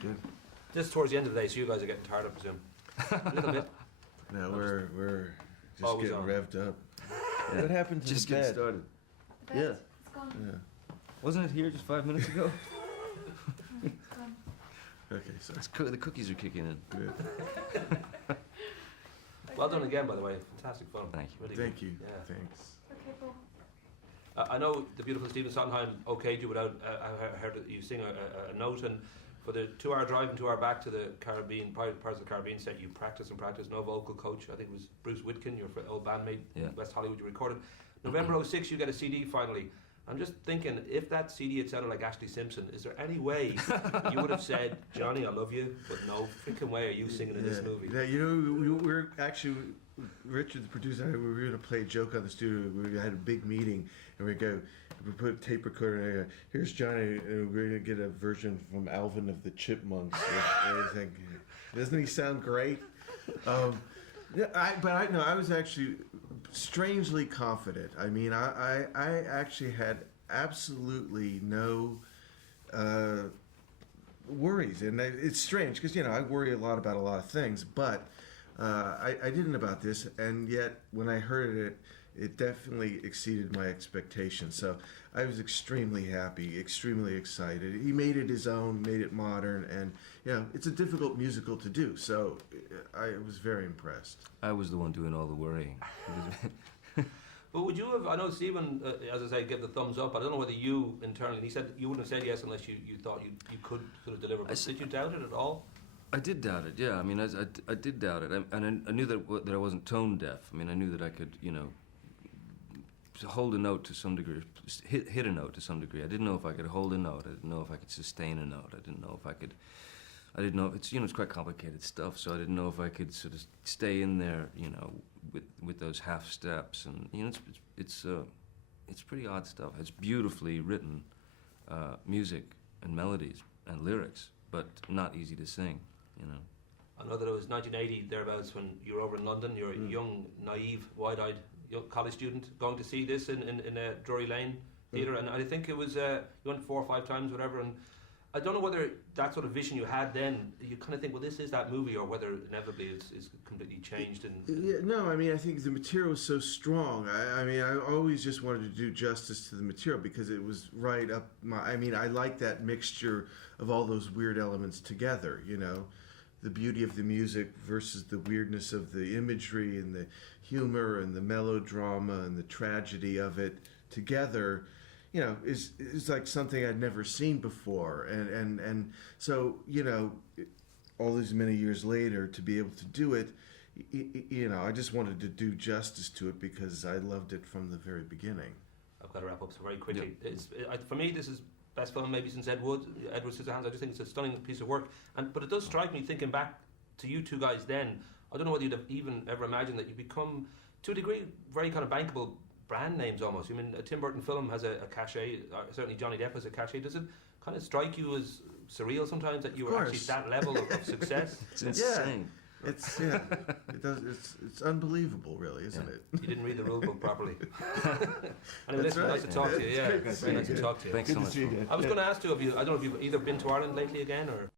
Good. This is towards the end of the day, so you guys are getting tired, I presume. A little bit. No, we're just Always getting on. revved up. What happened to Just the getting bed? started. The bed, Yeah. It's gone. Yeah. Wasn't it here just 5 minutes ago? It's gone. Okay, so The cookies are kicking in. good. Well done again, by the way. Fantastic fun. Thank you. Really Thank good. you. Yeah. Thanks. Okay, Paul. I know the beautiful Stephen Sondheim okayed you without. I heard that you sing a note, and for the 2-hour drive and 2-hour back to the Caribbean, parts of the Caribbean set, you practice and practice. No vocal coach. I think it was Bruce Whitkin, your old bandmate Yeah. in West Hollywood. You recorded. November '06, you get a CD finally. I'm just thinking, if that CD had sounded like Ashley Simpson, is there any way you would have said, "Johnny, I love you," but no freaking way are you singing in this movie? Yeah, you know, we're actually, Richard, the producer, and I, we were going to play a joke on the studio. We had a big meeting, and we put a tape recorder, and I go, here's Johnny, and we're going to get a version from Alvin of the Chipmunks. And I think, doesn't he sound great? Yeah, I was actually strangely confident. I mean, I actually had absolutely no worries, and it's strange because I worry a lot about a lot of things, but I didn't about this, and yet when I heard it, it definitely exceeded my expectations. So I was extremely happy, extremely excited. He made it his own, made it modern, and it's a difficult musical to do. So I was very impressed. I was the one doing all the worrying. But would you have? I know Stephen, as I say, gave the thumbs up. I don't know whether you internally. He said you wouldn't have said yes unless you thought you could sort of deliver. But did you doubt it at all? I did doubt it, yeah. I mean, I did doubt it. And I knew that I wasn't tone deaf. I mean, I knew that I could, hold a note to some degree, hit a note to some degree. I didn't know if I could hold a note. I didn't know if I could sustain a note. I didn't know if I could. I didn't know. It's quite complicated stuff. So I didn't know if I could sort of stay in there, with those half steps. And it's pretty odd stuff. It's beautifully written music and melodies and lyrics, but not easy to sing. I know that it was 1980 thereabouts when you were over in London. You're a young, naive, wide-eyed young college student going to see this in Drury Lane Theatre, and I think it was you went 4 or 5 times, whatever. And I don't know whether that sort of vision you had then, you kind of think, well, this is that movie, or whether inevitably it's completely changed. No, I mean, I think the material was so strong. I always just wanted to do justice to the material because it was right up my. I mean, I like that mixture of all those weird elements together. The beauty of the music versus the weirdness of the imagery and the humor and the melodrama and the tragedy of it together. Is like something I'd never seen before, and so all these many years later to be able to do it, I just wanted to do justice to it because I loved it from the very beginning. I've got to wrap up so very quickly. Yeah. For me, this is best film maybe since Edward Scissorhands. I just think it's a stunning piece of work, but it does strike me thinking back to you two guys then. I don't know whether you'd have even ever imagined that you become, to a degree, very kind of bankable brand names almost. I mean, a Tim Burton film has a cachet. Certainly Johnny Depp has a cachet. Does it kind of strike you as surreal sometimes that you were actually that level of success? It's insane. It does. It's unbelievable, really, isn't it? You didn't read the rule book properly. Anyway, listen, right. nice to talk to you. Yeah, That's very great. nice to talk to you. Thanks Good so to much. see you again. I was going to ask you, I don't know if you've either been to Ireland lately again or.